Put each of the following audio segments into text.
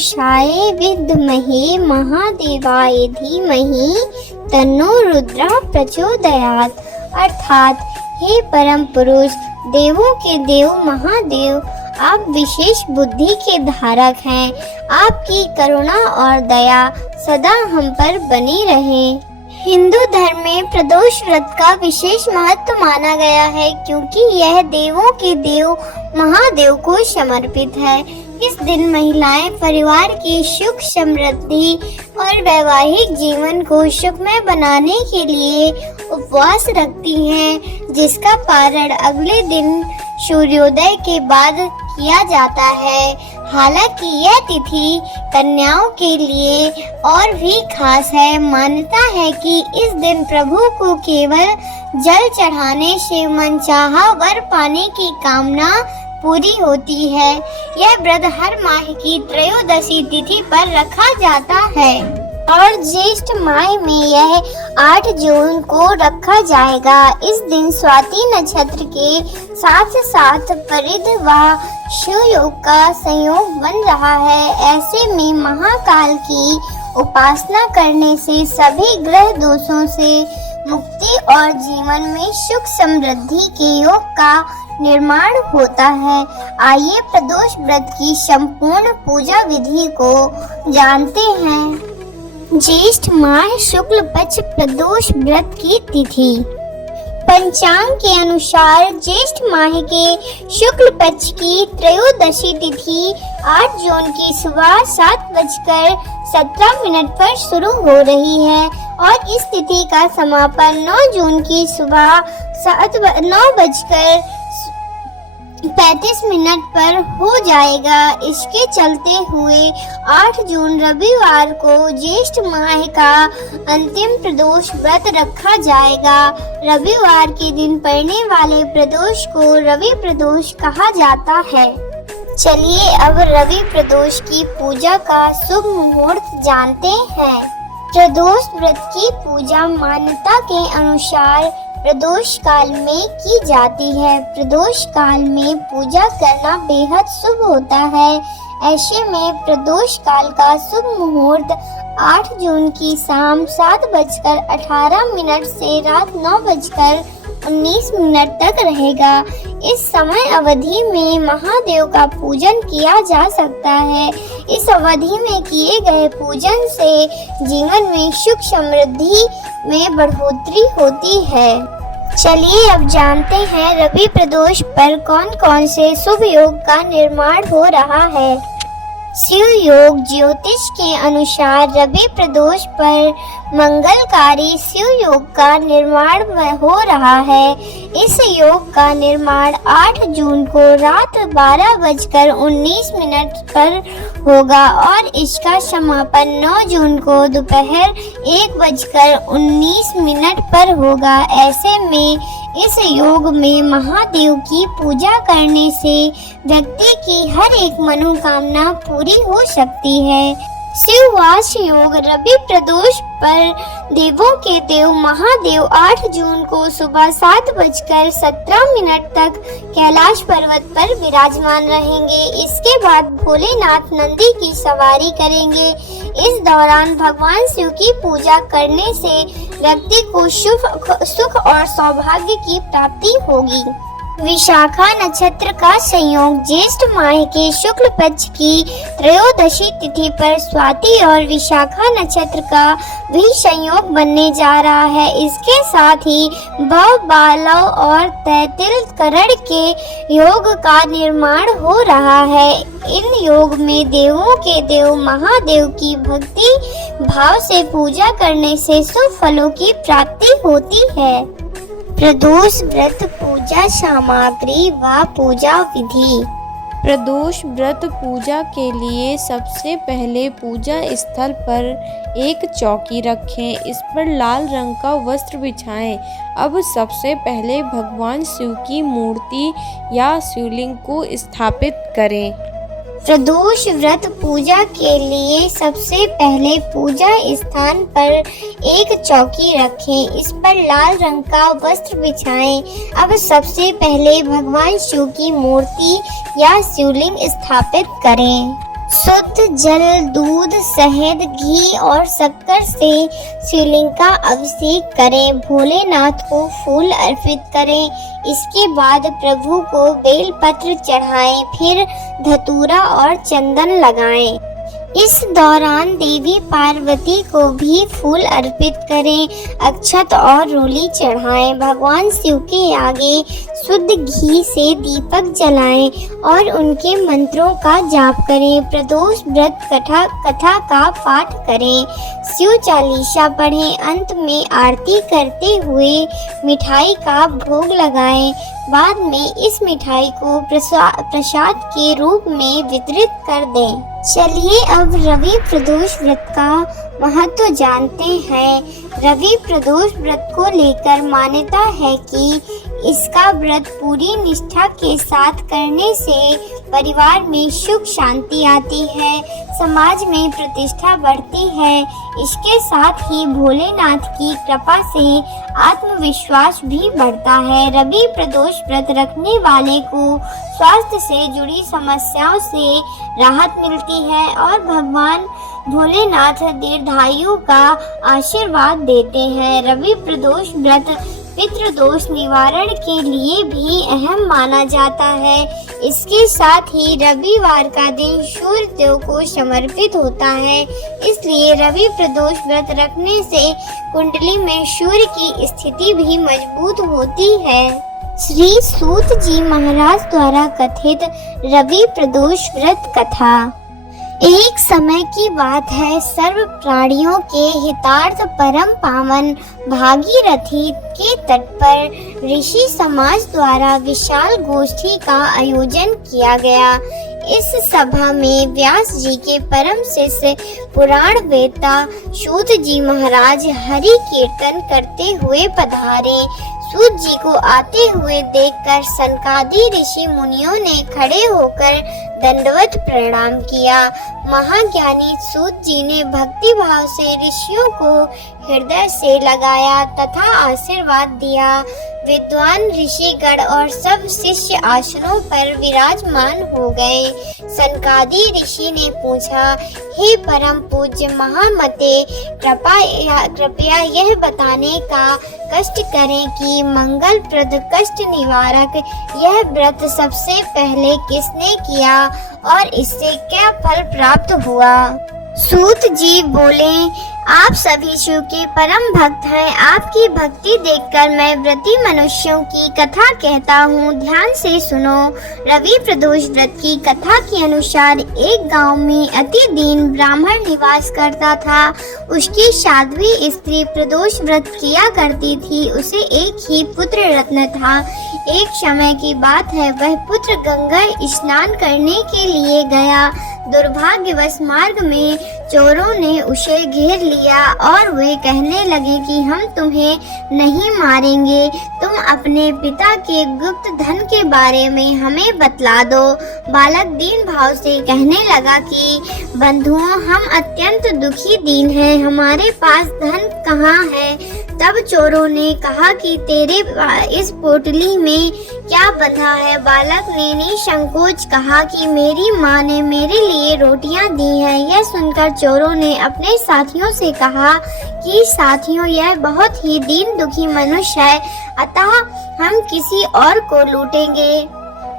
पुरुषाय विद्महे महादेवाय धीमहि तन्नो रुद्रः प्रचोदयात्। अर्थात हे परम पुरुष, देवों के देव महादेव, आप विशेष बुद्धि के धारक हैं। आपकी करुणा और दया सदा हम पर बनी रहे। हिंदू धर्म में प्रदोष व्रत का विशेष महत्व माना गया है, क्योंकि यह देवों के देव महादेव को समर्पित है। इस दिन महिलाएं परिवार की सुख समृद्धि और वैवाहिक जीवन को सुखमय बनाने के लिए उपवास रखती हैं, जिसका पारण अगले दिन सूर्योदय के बाद किया जाता है। हालांकि यह तिथि कन्याओं के लिए और भी खास है। मान्यता है कि इस दिन प्रभु को केवल जल चढ़ाने से मनचाहा वर पाने की कामना पूरी होती है। यह व्रत हर माह की त्रयोदशी तिथि पर रखा जाता है और ज्येष्ठ माह में यह 8 जून को रखा जाएगा। इस दिन स्वाति नक्षत्र के साथ साथ परिध व शिव योग का संयोग बन रहा है। ऐसे में महाकाल की उपासना करने से सभी ग्रह दोषों से मुक्ति और जीवन में सुख समृद्धि के योग का निर्माण होता है। आइए प्रदोष व्रत की संपूर्ण पूजा विधि को जानते हैं। ज्येष्ठ माह शुक्ल पक्ष प्रदोष व्रत की तिथि। पंचांग के अनुसार ज्येष्ठ माह के शुक्ल पक्ष की त्रयोदशी तिथि 8 जून की सुबह 7:17 पर शुरू हो रही है और इस तिथि का समापन 9 जून की सुबह 9:35 पर हो जाएगा। इसके चलते हुए 8 जून रविवार को ज्येष्ठ माह का अंतिम प्रदोष व्रत रखा जाएगा। रविवार के दिन पड़ने वाले प्रदोष को रवि प्रदोष कहा जाता है। चलिए अब रवि प्रदोष की पूजा का शुभ मुहूर्त जानते हैं। प्रदोष व्रत की पूजा मान्यता के अनुसार प्रदोष काल में की जाती है। प्रदोष काल में पूजा करना बेहद शुभ होता है। ऐसे में प्रदोष काल का शुभ मुहूर्त 8 जून की शाम 7:18 से रात 9:19 तक रहेगा। इस समय अवधि में महादेव का पूजन किया जा सकता है। इस अवधि में किए गए पूजन से जीवन में सुख समृद्धि में बढ़ोतरी होती है। चलिए अब जानते हैं रवि प्रदोष पर कौन कौन से शुभ योग का निर्माण हो रहा है। शिव योग। ज्योतिष के अनुसार रवि प्रदोष पर मंगलकारी शिव योग का निर्माण हो रहा है। इस योग का निर्माण 8 जून को रात 12:19 पर होगा और इसका समापन 9 जून को दोपहर 1:19 पर होगा। ऐसे में इस योग में महादेव की पूजा करने से व्यक्ति की हर एक मनोकामना पूरी हो सकती है। शिववास योग। रवि प्रदोष पर देवों के देव महादेव 8 जून को सुबह 7:17 तक कैलाश पर्वत पर विराजमान रहेंगे। इसके बाद भोलेनाथ नंदी की सवारी करेंगे। इस दौरान भगवान शिव की पूजा करने से व्यक्ति को सुख और सौभाग्य की प्राप्ति होगी। विशाखा नक्षत्र का संयोग। ज्येष्ठ माह के शुक्ल पक्ष की त्रयोदशी तिथि पर स्वाति और विशाखा नक्षत्र का भी संयोग बनने जा रहा है। इसके साथ ही भव बालव और तैतिल करण के योग का निर्माण हो रहा है। इन योग में देवों के देव महादेव की भक्ति भाव से पूजा करने से शुभ फलों की प्राप्ति होती है। प्रदोष व्रत पूजा सामग्री व पूजा विधि। प्रदोष व्रत पूजा के लिए सबसे पहले पूजा स्थल पर एक चौकी रखें। इस पर लाल रंग का वस्त्र बिछाएं। अब सबसे पहले भगवान शिव की मूर्ति या शिवलिंग को स्थापित करें। प्रदोष व्रत पूजा के लिए सबसे पहले पूजा स्थान पर एक चौकी रखें। इस पर लाल रंग का वस्त्र बिछाएं। अब सबसे पहले भगवान शिव की मूर्ति या शिवलिंग स्थापित करें। शुद्ध जल, दूध, शहद, घी और शक्कर से शिवलिंग का अभिषेक करें। भोलेनाथ को फूल अर्पित करें। इसके बाद प्रभु को बेलपत्र चढ़ाएं, फिर धतूरा और चंदन लगाएं। इस दौरान देवी पार्वती को भी फूल अर्पित करें, अक्षत और रोली चढ़ाएं। भगवान शिव के आगे शुद्ध घी से दीपक जलाएं और उनके मंत्रों का जाप करें। प्रदोष व्रत कथा का पाठ करें, शिव चालीसा पढ़ें। अंत में आरती करते हुए मिठाई का भोग लगाएं। बाद में इस मिठाई को प्रसाद के रूप में वितरित कर दें। चलिए अब रवि प्रदोष व्रत का महत्व जानते हैं। रवि प्रदोष व्रत को लेकर मान्यता है कि इसका व्रत पूरी निष्ठा के साथ करने से परिवार में सुख शांति आती है, समाज में प्रतिष्ठा बढ़ती है। इसके साथ ही भोलेनाथ की कृपा से आत्मविश्वास भी बढ़ता है। रवि प्रदोष व्रत रखने वाले को स्वास्थ्य से जुड़ी समस्याओं से राहत मिलती है और भगवान भोलेनाथ दीर्घायु का आशीर्वाद देते हैं। रवि प्रदोष व्रत पितृदोष निवारण के लिए भी अहम माना जाता है। इसके साथ ही रविवार का दिन सूर्य देव को समर्पित होता है, इसलिए रवि प्रदोष व्रत रखने से कुंडली में सूर्य की स्थिति भी मजबूत होती है। श्री सूत जी महाराज द्वारा कथित रवि प्रदोष व्रत कथा। एक समय की बात है, सर्व प्राणियों के हितार्थ परम पावन भागीरथी के तट पर ऋषि समाज द्वारा विशाल गोष्ठी का आयोजन किया गया। इस सभा में व्यास जी के परम शिष्य पुराण वेत्ता सूत जी महाराज हरि कीर्तन करते हुए पधारे। सूत जी को आते हुए देखकर सनकादि ऋषि मुनियों ने खड़े होकर दंडवत प्रणाम किया। महाज्ञानी सूत जी ने भक्ति भाव से ऋषियों को हृदय से लगाया तथा आशीर्वाद दिया। विद्वान ऋषिगण और सब शिष्य आसनों पर विराजमान हो गए। सनकादि ऋषि ने पूछा, हे परम पूज्य महामते, कृपया यह बताने का कष्ट करें कि मंगलप्रद कष्ट निवारक यह व्रत सबसे पहले किसने किया और इससे क्या फल प्राप्त हुआ। सूत जी बोले, आप सभी शिव के परम भक्त हैं। आपकी भक्ति देखकर मैं व्रती मनुष्यों की कथा कहता हूँ, ध्यान से सुनो। रवि प्रदोष व्रत की कथा के अनुसार एक गांव में अति दीन ब्राह्मण निवास करता था। उसकी साध्वी स्त्री प्रदोष व्रत किया करती थी। उसे एक ही पुत्र रत्न था। एक समय की बात है, वह पुत्र गंगा स्नान करने के लिए गया। दुर्भाग्यवश मार्ग में चोरों ने उसे घेर लिया और वे कहने लगे कि हम तुम्हें नहीं मारेंगे, तुम अपने पिता के गुप्त धन के बारे में हमें बतला दो। बालक दीन भाव से कहने लगा कि बंधुओं, हम अत्यंत दुखी दीन हैं, हमारे पास धन कहाँ है। तब चोरों ने कहा कि तेरे इस पोटली में क्या बंधा है। बालक ने निसंकोच कहा कि मेरी माँ ने मेरे लिए रोटियां दी हैं। यह सुनकर चोरों ने अपने साथियों से कहा कि साथियों, यह बहुत ही दीन दुखी मनुष्य है, अतः हम किसी और को लूटेंगे।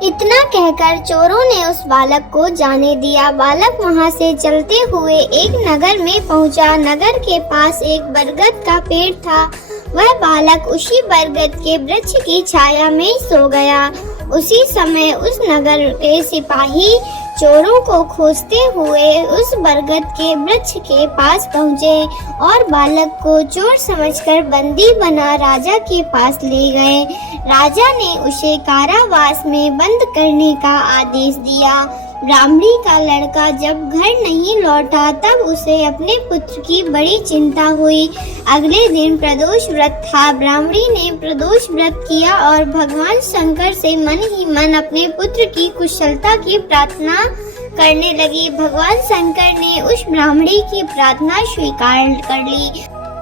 इतना कहकर चोरों ने उस बालक को जाने दिया। बालक वहां से चलते हुए एक नगर में पहुंचा। नगर के पास एक बरगद का पेड़ था। वह बालक उसी बरगद के वृक्ष की छाया में सो गया। उसी समय उस नगर के सिपाही चोरों को खोजते हुए उस बरगद के वृक्ष के पास पहुंचे और बालक को चोर समझकर बंदी बना राजा के पास ले गए। राजा ने उसे कारावास में बंद करने का आदेश दिया। ब्राह्मणी का लड़का जब घर नहीं लौटा तब उसे अपने पुत्र की बड़ी चिंता हुई। अगले दिन प्रदोष व्रत था। ब्राह्मणी ने प्रदोष व्रत किया और भगवान शंकर से मन ही मन अपने पुत्र की कुशलता की प्रार्थना करने लगी। भगवान शंकर ने उस ब्राह्मणी की प्रार्थना स्वीकार कर ली।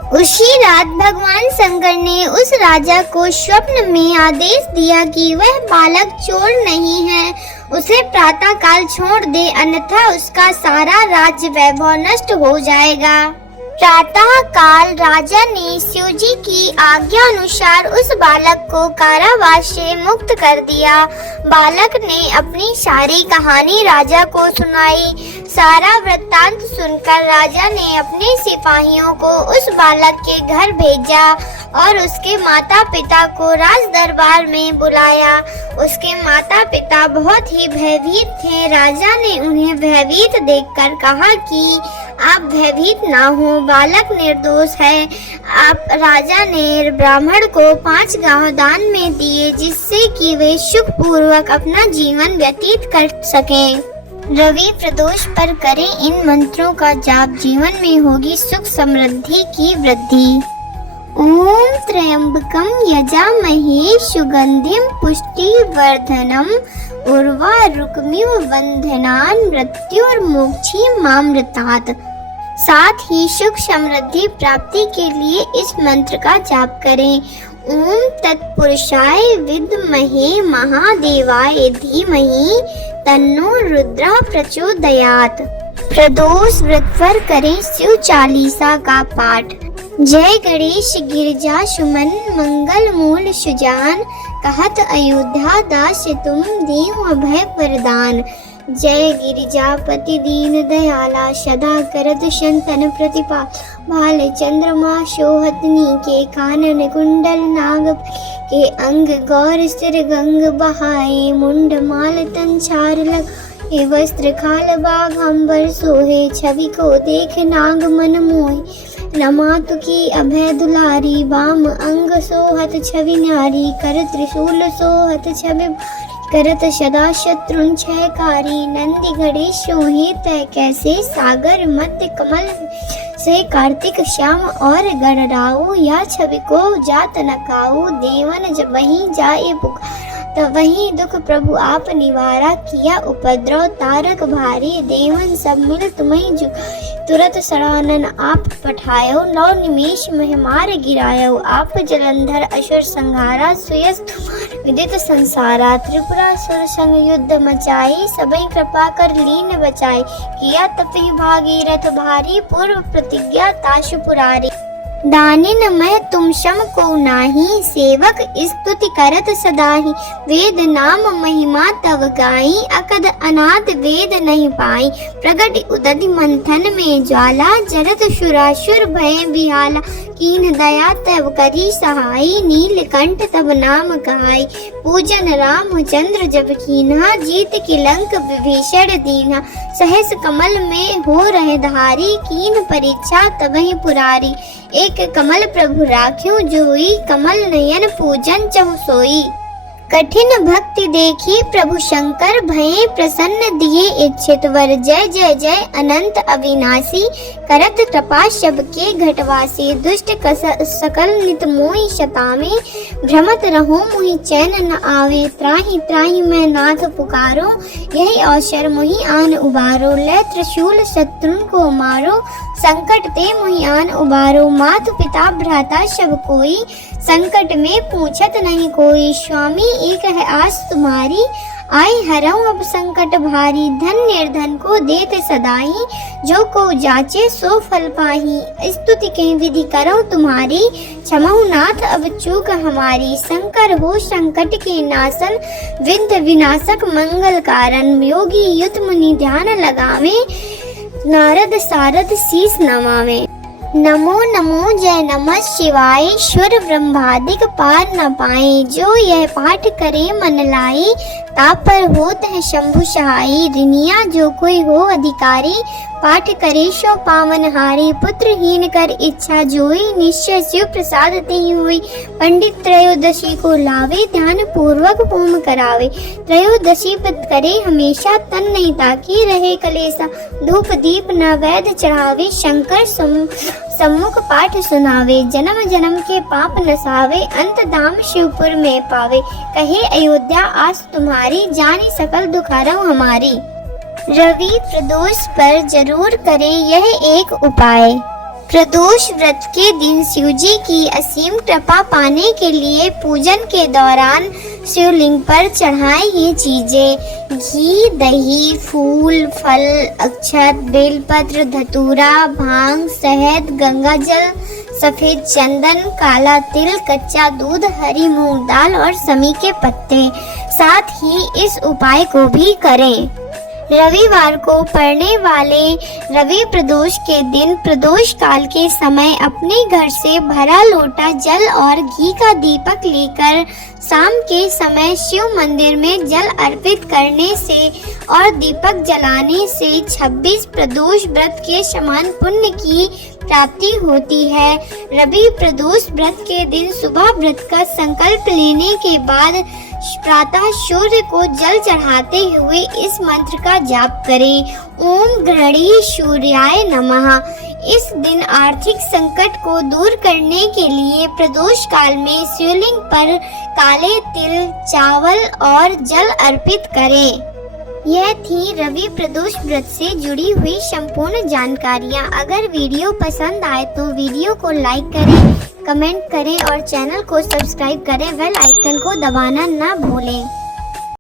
उसी रात भगवान शंकर ने उस राजा को स्वप्न में आदेश दिया कि वह बालक चोर नहीं है, उसे प्रातः काल छोड़ दे, अन्यथा उसका सारा राज्य वैभव नष्ट हो जाएगा। प्रातः काल राजा ने शिव जी की आज्ञा अनुसार उस बालक को कारावास से मुक्त कर दिया। बालक ने अपनी सारी कहानी राजा को सुनाई। सारा वृत्तांत सुनकर राजा ने अपने सिपाहियों को उस बालक के घर भेजा और उसके माता पिता को राज दरबार में बुलाया। उसके माता पिता बहुत ही भयभीत थे। राजा ने उन्हें भयभीत देखकर कहा कि आप भयभीत ना हो, बालक निर्दोष है। आप राजा ने ब्राह्मण को 5 गांव दान में दिए, जिससे कि वे सुखपूर्वक अपना जीवन व्यतीत कर सकें। रवि प्रदोष पर करें इन मंत्रों का जाप, जीवन में होगी सुख समृद्धि की वृद्धि। ओम त्र्यंबकम यजामहे सुगंधिम पुष्टिवर्धनम उर्वारुकमिव बंधनान् मृत्युर्मोक्षीमामृतात्। साथ ही सुख समृद्धि प्राप्ति के लिए इस मंत्र का जाप करें। ओम तत्पुरुषाय विद्महे महादेवाय धीमहि तन्नो रुद्रः प्रचोदयात्। प्रदोष व्रत पर करें शिव चालीसा का पाठ। जय गणेश गिरिजा सुमन मंगल मूल सुजान, कहत अयोध्या दास तुम दीव अभय वरदान। जय गिरिजापति दीन दयाला, सदा करत संतन प्रतिपा। भाल चंद्रमा शोहतनी के कानन कुंडल नाग के अंग, गौर सिर गंग बहाए मुंड माल तन चार लग। ये वस्त्र खाल बाग अंबर सोहे, छवि को देख नाग मन मोहे। नमा तुकी अभय दुलारी, बाम अंग सोहत छवि नारी। कर त्रिशूल सोहत छवि करत सदा शत्रुन क्षयकारी। नंदी घड़े सोहे तय कैसे, सागर मध्य कमल से कार्तिक श्याम और गणराऊ। या छवि को जात नकाऊ, देवन जब वहीं जाए पुकार। तब वही दुख प्रभु आप निवारा, किया उपद्रव तारक भारी। देवन सब मिल तुम्हें झुकाए, तुरत सरानन आप पठायो। नौ निमेष में मार गिरायो, आप जलंधर असुर संहारा। सुयस तुम्हार विदित संसारा, त्रिपुरासुर संग युद्ध मचाई। सबई कृपा कर लीन बचाई, किया तपहि भागीरथ भारी। पूर्व प्रतिज्ञा ताशु पुरारी, दानिन मैं तुम सम को नाही। सेवक स्तुति करत सदाहि, वेद नाम महिमा तव गाई। अकद अनाद वेद नहीं पाई, प्रगट उदधि मंथन में ज्वाला। जरत सुरासुर भय बिहाला, कीन दया तव करी सहाई। नीलकंठ तब नाम कहाई, पूजन रामचंद्र जब कीन्हा। जीत की लंक विभीषण दीन्हा, सहस कमल में हो रहे धारी। कीन परीक्षा तबहि पुरारी, एक कमल प्रभु राख्यूं जोई। कमल नयन पूजन चहु सोई। कठिन भक्ति देखी प्रभु शंकर, भये प्रसन्न दिए इच्छित वर। जय जय जय अनंत अविनाशी, करत कृपा सबके घटवासी। दुष्ट सकल नित मोहि शतावे, भ्रमत रहो मुहि चैन न आवे। त्राहि त्राहि मैं नाथ पुकारो, यही अवसर मुहि आन उबारो। ले त्रिशूल शत्रुन को मारो, संकट ते मुहि आन उबारो। मात पिता भ्राता सब कोई, संकट में पूछत नहीं कोई। स्वामी एक है आस तुम्हारी, आई हरऊं अब संकट भारी। धन निर्धन को देते सदाई, जो को जाचे सो फल पाही। स्तुति के विधि करो तुम्हारी, क्षमहु नाथ अब चूक हमारी। शंकर हो संकट के नाशन, विद्य विनाशक मंगल कारण। योगी युत मुनि ध्यान लगावे, नारद सारद शीस नमावे। नमो नमो जय नमः शिवाय, सुर ब्रह्मादिक पार न पाए। जो यह पाठ करे मन लाई, ताप पर होत है शंभु सहाई। दुनिया जो कोई हो अधिकारी, पाठ करे सो पावन हारी। पुत्रहीन कर इच्छा जोई, निश्चय शिव प्रसाद तेहि होई। पंडित त्रयोदशी को लावे, ध्यान पूर्वक होम करावे। त्रयोदशी व्रत करे हमेशा, तन नहीं ताकी रहे कलेसा। धूप दीप न वैद चढ़ावे, शंकर सम्मुख पाठ सुनावे। जन्म जन्म के पाप नसावे, अंत धाम शिवपुर में पावे। कहे अयोध्या आस तुम्हारी, जानी सकल दुख हरऊ हमारी। रवि प्रदोष पर जरूर करें यह एक उपाय। प्रदोष व्रत के दिन शिवजी की असीम कृपा पाने के लिए पूजन के दौरान शिवलिंग पर चढ़ाएं ये चीजें: घी, दही, फूल, फल, अक्षत, बेलपत्र, धतूरा, भांग, शहद, गंगाजल, सफेद चंदन, काला तिल, कच्चा दूध, हरी मूंग दाल और समी के पत्ते। साथ ही इस उपाय को भी करें। रविवार को पड़ने वाले रवि प्रदोष के दिन प्रदोष काल के समय अपने घर से भरा लोटा जल और घी का दीपक लेकर शाम के समय शिव मंदिर में जल अर्पित करने से और दीपक जलाने से 26 प्रदोष व्रत के समान पुण्य की प्राप्ति होती है। रवि प्रदोष व्रत के दिन सुबह व्रत का संकल्प लेने के बाद प्रातः सूर्य को जल चढ़ाते हुए इस मंत्र का जाप करें: ओम गृहणी सूर्याय नमः। इस दिन आर्थिक संकट को दूर करने के लिए प्रदोष काल में शिवलिंग पर काले तिल, चावल और जल अर्पित करें। यह थी रवि प्रदोष व्रत से जुड़ी हुई संपूर्ण जानकारियाँ। अगर वीडियो पसंद आए तो वीडियो को लाइक करें, कमेंट करें और चैनल को सब्सक्राइब करें। बेल आइकन को दबाना ना भूलें।